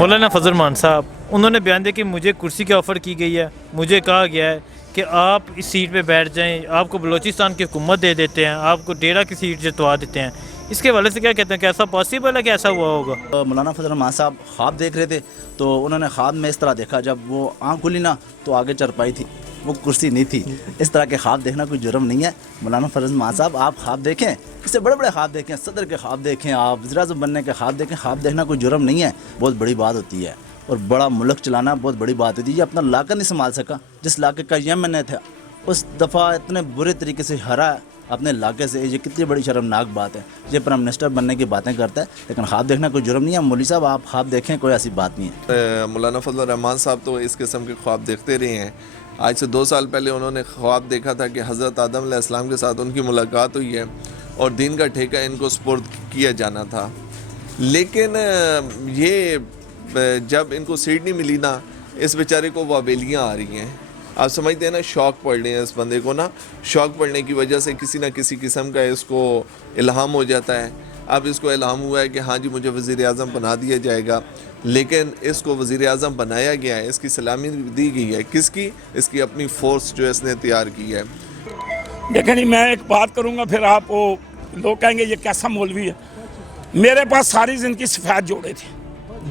مولانا فضل الرحمان صاحب انہوں نے بیان دیا کہ مجھے کرسی کی آفر کی گئی ہے, مجھے کہا گیا ہے کہ آپ اس سیٹ پہ بیٹھ جائیں, آپ کو بلوچستان کی حکومت دے دیتے ہیں, آپ کو ڈیرہ کی سیٹ جتوا دیتے ہیں. اس کے حوالے سے کیا کہتے ہیں, کہ ایسا پاسبل ہے کہ ایسا ہوا ہوگا؟ مولانا فضل الرحمان صاحب خواب دیکھ رہے تھے تو انہوں نے خواب میں اس طرح دیکھا, جب وہ آنکھ کھلی نا تو آگے چرپائی تھی, وہ کرسی نہیں تھی. اس طرح کے خواب دیکھنا کوئی جرم نہیں ہے. مولانا فضل الرحمان صاحب آپ خواب دیکھیں, اس سے بڑے بڑے خواب دیکھیں, صدر کے خواب دیکھیں, آپ وزیر اعظم بننے کے خواب دیکھیں. خواب دیکھنا کوئی جرم نہیں ہے, بہت بڑی بات ہوتی ہے. اور بڑا ملک چلانا بہت بڑی بات ہوتی ہے. یہ اپنا علاقہ نہیں سنبھال سکا, جس علاقے کا یمن تھا اس دفعہ اتنے برے طریقے سے ہرا اپنے علاقے سے. یہ کتنی بڑی شرمناک بات ہے. یہ پرائم منسٹر بننے کی باتیں کرتا ہے, لیکن خواب دیکھنا کوئی جرم نہیں ہے. مولوی صاحب آپ خواب دیکھیں, کوئی ایسی بات نہیں ہے. مولانا فضل الرحمان صاحب تو اس قسم کے خواب دیکھتے رہے ہیں. آج سے 2 سال پہلے انہوں نے خواب دیکھا تھا کہ حضرت آدم علیہ السلام کے ساتھ ان کی ملاقات ہوئی ہے اور دین کا ٹھیکہ ان کو سپرد کیا جانا تھا. لیکن یہ جب ان کو سیٹ نہیں ملی نا, اس بیچارے کو وابیلیاں آ رہی ہیں. آپ سمجھتے ہیں نا, شوق پڑ رہے ہیں اس بندے کو نا. شوق پڑنے کی وجہ سے کسی نہ کسی قسم کا اس کو الہام ہو جاتا ہے. اب اس کو الہام ہوا ہے کہ ہاں جی مجھے وزیر اعظم بنا دیا جائے گا, لیکن اس کو وزیر اعظم بنایا گیا ہے, اس کی سلامی دی گئی ہے. کس کی؟ اس کی اپنی فورس جو اس نے تیار کی ہے. دیکھیں جی, میں ایک بات کروں گا, پھر آپ وہ لوگ کہیں گے یہ کیسا مولوی ہے. میرے پاس ساری زندگی سفید جوڑے تھے,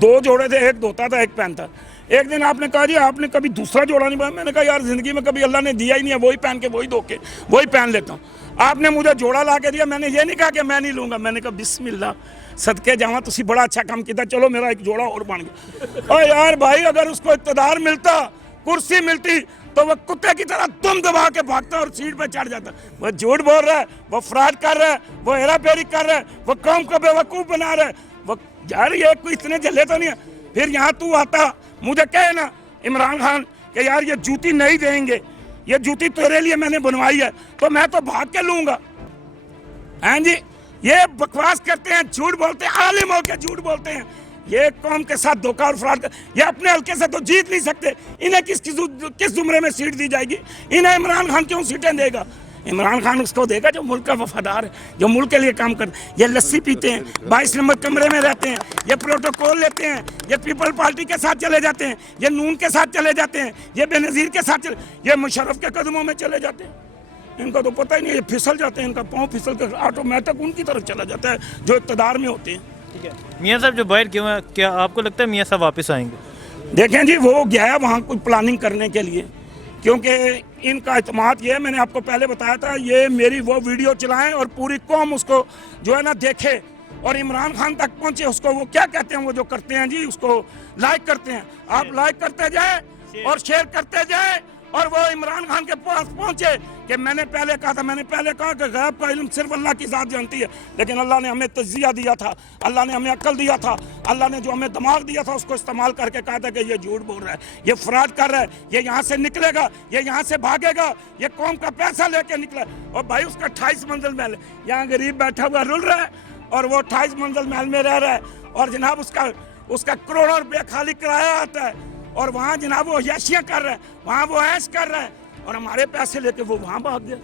2 جوڑے تھے, ایک دھوتا تھا ایک پہنتا. ایک دن آپ نے کہا جی آپ نے کبھی دوسرا جوڑا نہیں پہنا. میں نے کہا یار زندگی میں کبھی اللہ نے دیا ہی نہیں ہے, وہی پہن کے وہی دھو کے وہی پہن لیتا ہوں. آپ نے مجھے جوڑا لا کے دیا, میں نے یہ نہیں کہا کہ میں نہیں لوں گا. میں نے کہا بسم اللہ صدقے جاواں, تسی بڑا اچھا کام کیتا, چلو میرا ایک جوڑا اور بن گیا. اور یار بھائی اگر اس کو اقتدار ملتا, کرسی ملتی, تو وہ کتے کی طرح دم دبا کے بھاگتا اور سیٹ پہ چڑھ جاتا. وہ جھوٹ بول رہا ہے, وہ فراڈ کر رہا ہے, وہ ہیرا پھیری کر رہا ہے, وہ قوم کو بے وقوف بنا رہا ہے. وہ یار یہ کوئی اتنے جھلے تو نہیں ہے. پھر یہاں تو آتا مجھے کہے نا عمران خان کہ یار یہ جوتی نہیں دیں گے, یہ جوتی تیرے لیے میں نے بنوائی ہے, تو میں تو بھاگ کے لوں گا. ہاں جی, یہ بکواس کرتے ہیں, جھوٹ بولتے ہیں, عالم ہو کے جھوٹ بولتے ہیں. یہ قوم کے ساتھ دھوکہ اور فراڈ یہ اپنے حلقے سے تو جیت نہیں سکتے. انہیں کس زمرے میں سیٹ دی جائے گی؟ انہیں عمران خان کیوں سیٹیں دے گا؟ عمران خان اس کو دے گا جو ملک کا وفادار ہے, جو ملک کے لیے کام کرتے ہیں. یہ لسی پیتے ہیں, 22 نمبر کمرے میں رہتے ہیں, یہ پروٹوکول لیتے ہیں, یہ پیپل پارٹی کے ساتھ چلے جاتے ہیں, یہ نون کے ساتھ چلے جاتے ہیں, یہ بے نظیر کے ساتھ یہ مشرف کے قدموں میں چلے جاتے ہیں. ان کا تو پتہ ہی نہیں, یہ پھسل جاتے ہیں, ان کا پاؤں پھسل کے آٹومیٹک ان کی طرف چلا جاتا ہے جو اقتدار میں ہوتے ہیں. ٹھیک ہے, میاں صاحب جو باہر کیوں ہیں, کیا آپ کو لگتا ہے میاں صاحب واپس آئیں گے؟ دیکھیں جی, وہ گیا ہے وہاں کوئی پلاننگ کرنے کے لیے, کیونکہ ان کا اعتماد یہ ہے, میں نے آپ کو پہلے بتایا تھا, یہ میری وہ ویڈیو چلائیں اور پوری قوم اس کو جو ہے نا دیکھے اور عمران خان تک پہنچے. اس کو وہ کیا کہتے ہیں, وہ جو کرتے ہیں جی, اس کو لائک کرتے ہیں. آپ لائک کرتے جائیں اور شیئر کرتے جائیں, اور وہ عمران خان کے پاس پہنچے کہ میں نے پہلے کہا کہ غیب کا علم صرف اللہ کی ذات جانتی ہے, لیکن اللہ نے ہمیں تجزیہ دیا تھا, اللہ نے ہمیں عقل دیا تھا, اللہ نے جو ہمیں دماغ دیا تھا اس کو استعمال کر کے کہا تھا کہ یہ جھوٹ بول رہا ہے, یہ فراڈ کر رہا ہے, یہ یہاں سے نکلے گا, یہ یہاں سے بھاگے گا, یہ قوم کا پیسہ لے کے نکلا. اور بھائی اس کا 28 منزل محل ہے, یہاں غریب بیٹھا ہوا رل رہا ہے اور وہ 28 منزل محل میں رہ رہا ہے, اور جناب اس کا کروڑوں روپے خالی کرایہ آتا ہے, اور وہاں جناب وہ عیاشیاں کر رہا ہے, وہاں وہ عیش کر رہا ہے, اور ہمارے پیسے لے کے وہ وہاں بھاگ گیا.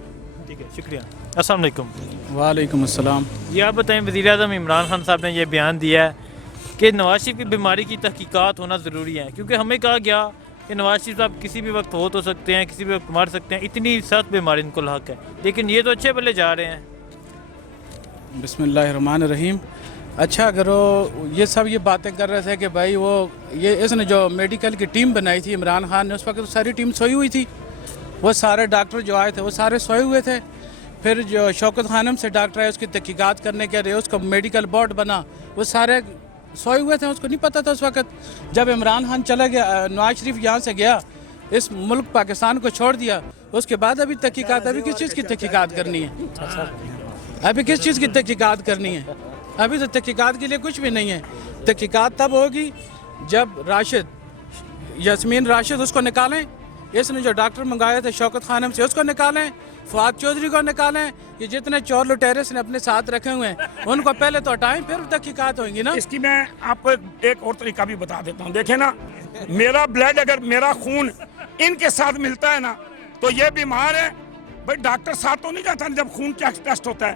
ٹھیک ہے, شکریہ. السلام علیکم. وعلیکم السلام. یہ آپ بتائیں, وزیر اعظم عمران خان صاحب نے یہ بیان دیا ہے کہ نواز شریف کی بیماری کی تحقیقات ہونا ضروری ہے, کیونکہ ہمیں کہا گیا کہ نواز شریف صاحب کسی بھی وقت فوت ہو سکتے ہیں, کسی بھی وقت مر سکتے ہیں, اتنی سخت بیماری ان کو لاحق ہے, لیکن یہ تو اچھے بھلے جا رہے ہیں. بسم اللہ الرحمن الرحیم. اچھا, اگر وہ یہ سب یہ باتیں کر رہے تھے کہ بھائی وہ یہ اس نے جو میڈیکل کی ٹیم بنائی تھی عمران خان نے, اس وقت ساری ٹیم سوئی ہوئی تھی, وہ سارے ڈاکٹر جو آئے تھے وہ سارے سوئے ہوئے تھے. پھر جو شوکت خانم سے ڈاکٹر آئے اس کی تحقیقات کرنے کے لیے, اس کو میڈیکل بورڈ بنا, وہ سارے سوئے ہوئے تھے, اس کو نہیں پتہ تھا اس وقت. جب عمران خان چلا گیا, نواز شریف یہاں سے گیا, اس ملک پاکستان کو چھوڑ دیا, اس کے بعد ابھی تحقیقات, ابھی کس چیز کی تحقیقات کرنی ہے, ابھی کس چیز کی تحقیقات کرنی ہے, ابھی تو تحقیقات کے لیے کچھ بھی نہیں ہے. تحقیقات تب ہوگی جب یاسمین راشد اس کو نکالیں, اس نے جو ڈاکٹر منگائے تھے شوکت خانم سے اس کو نکالیں, فواد چودھری کو نکالیں, یہ جتنے چور لٹیرے نے اپنے ساتھ رکھے ہوئے ہیں ان کو پہلے تو ہٹائیں, پھر تحقیقات ہوئیں گی نا. اس کی میں آپ کو ایک اور طریقہ بھی بتا دیتا ہوں. دیکھیں نا, میرا بلڈ اگر میرا خون ان کے ساتھ ملتا ہے نا تو یہ بیمار ہے, بھائی ڈاکٹر ساتھ تو نہیں جاتا جب خون ٹیسٹ ہوتا ہے,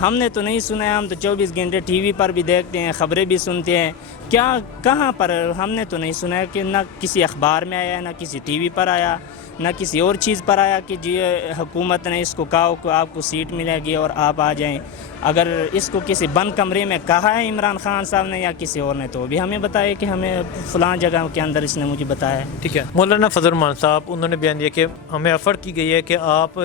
ہم نے تو نہیں سنا ہے. ہم تو 24 گھنٹے ٹی وی پر بھی دیکھتے ہیں, خبریں بھی سنتے ہیں. کیا کہاں پر ہم نے تو نہیں سنا ہے کہ نہ کسی اخبار میں آیا, نہ کسی ٹی وی پر آیا, نہ کسی اور چیز پر آیا کہ جی حکومت نے اس کو کہا کہ آپ کو سیٹ ملے گی اور آپ آ جائیں. اگر اس کو کسی بند کمرے میں کہا ہے عمران خان صاحب نے یا کسی اور نے, تو بھی ہمیں بتائے کہ ہمیں فلاں جگہ کے اندر اس نے مجھے بتایا ہے. ٹھیک ہے. مولانا فضل الرحمان صاحب انہوں نے بیان دیا کہ ہمیں آفر کی گئی ہے کہ آپ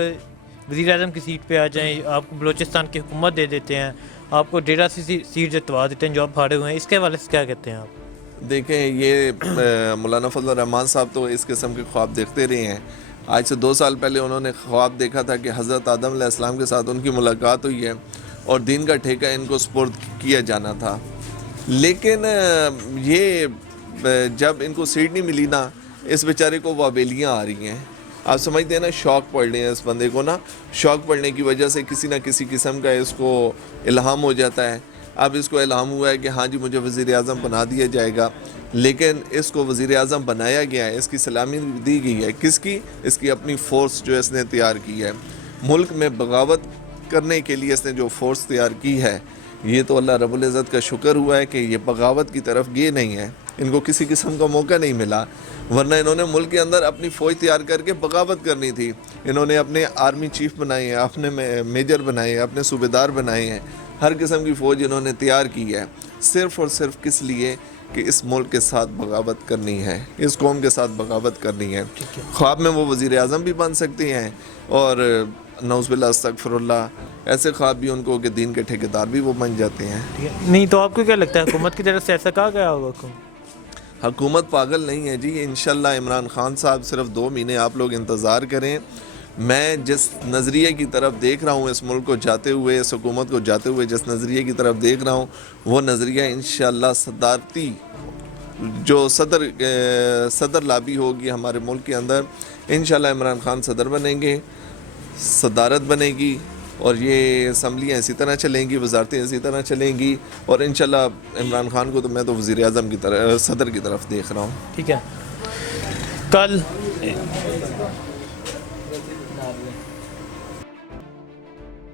وزیر اعظم کی سیٹ پہ آ جائیں, آپ کو بلوچستان کی حکومت دے دیتے ہیں, آپ کو 1.5 سیٹ جتوا دیتے ہیں جو آپ ہارے ہوئے ہیں. اس کے حوالے سے کیا کہتے ہیں آپ؟ دیکھیں یہ مولانا فضل الرحمان صاحب تو اس قسم کے خواب دیکھتے رہے ہیں. آج سے 2 سال پہلے انہوں نے خواب دیکھا تھا کہ حضرت آدم علیہ السلام کے ساتھ ان کی ملاقات ہوئی ہے اور دین کا ٹھیکہ ان کو سپرد کیا جانا تھا. لیکن یہ جب ان کو سیٹ نہیں ملی نا, اس بیچارے کو وابیلیاں آ رہی ہیں. آپ سمجھتے ہیں نا, شوق پڑ رہے ہیں اس بندے کو نا, شوق پڑنے کی وجہ سے کسی نہ کسی قسم کا اس کو الہام ہو جاتا ہے. اب اس کو الہام ہوا ہے کہ ہاں جی مجھے وزیر اعظم بنا دیا جائے گا, لیکن اس کو وزیر اعظم بنایا گیا ہے, اس کی سلامی دی گئی ہے. کس کی؟ اس کی اپنی فورس جو اس نے تیار کی ہے. ملک میں بغاوت کرنے کے لیے اس نے جو فورس تیار کی ہے, یہ تو اللہ رب العزت کا شکر ہوا ہے کہ یہ بغاوت کی طرف گئے نہیں ہے, ان کو کسی قسم کا موقع نہیں ملا. ورنہ انہوں نے ملک کے اندر اپنی فوج تیار کر کے بغاوت کرنی تھی. انہوں نے اپنے آرمی چیف بنائے ہیں, اپنے میجر بنائے ہیں, اپنے صوبیدار بنائے ہیں, ہر قسم کی فوج انہوں نے تیار کی ہے, صرف اور صرف کس لیے کہ اس ملک کے ساتھ بغاوت کرنی ہے, اس قوم کے ساتھ بغاوت کرنی ہے. خواب میں وہ وزیر اعظم بھی بن سکتے ہیں اور نعوذ باللہ استغفر اللہ, ایسے خواب بھی ان کو کہ دین کے ٹھیکیدار بھی وہ بن جاتے ہیں. نہیں تو آپ کو کیا لگتا ہے حکومت کی طرف سے ایسا کہا گیا ہوگا؟ حکومت پاگل نہیں ہے جی. انشاءاللہ عمران خان صاحب صرف 2 مہینے آپ لوگ انتظار کریں. میں جس نظریے کی طرف دیکھ رہا ہوں اس ملک کو جاتے ہوئے, اس حکومت کو جاتے ہوئے جس نظریے کی طرف دیکھ رہا ہوں, وہ نظریہ انشاءاللہ صدارتی جو صدر لابی ہوگی ہمارے ملک کے اندر, انشاءاللہ عمران خان صدر بنیں گے, صدارت بنے گی, اور یہ اسمبلیاں اسی طرح چلیں گی, وزارتیں اسی طرح چلیں گی, اور انشاءاللہ عمران خان کو تو میں تو وزیر اعظم کی طرف, صدر کی طرف دیکھ رہا ہوں. ٹھیک ہے. کل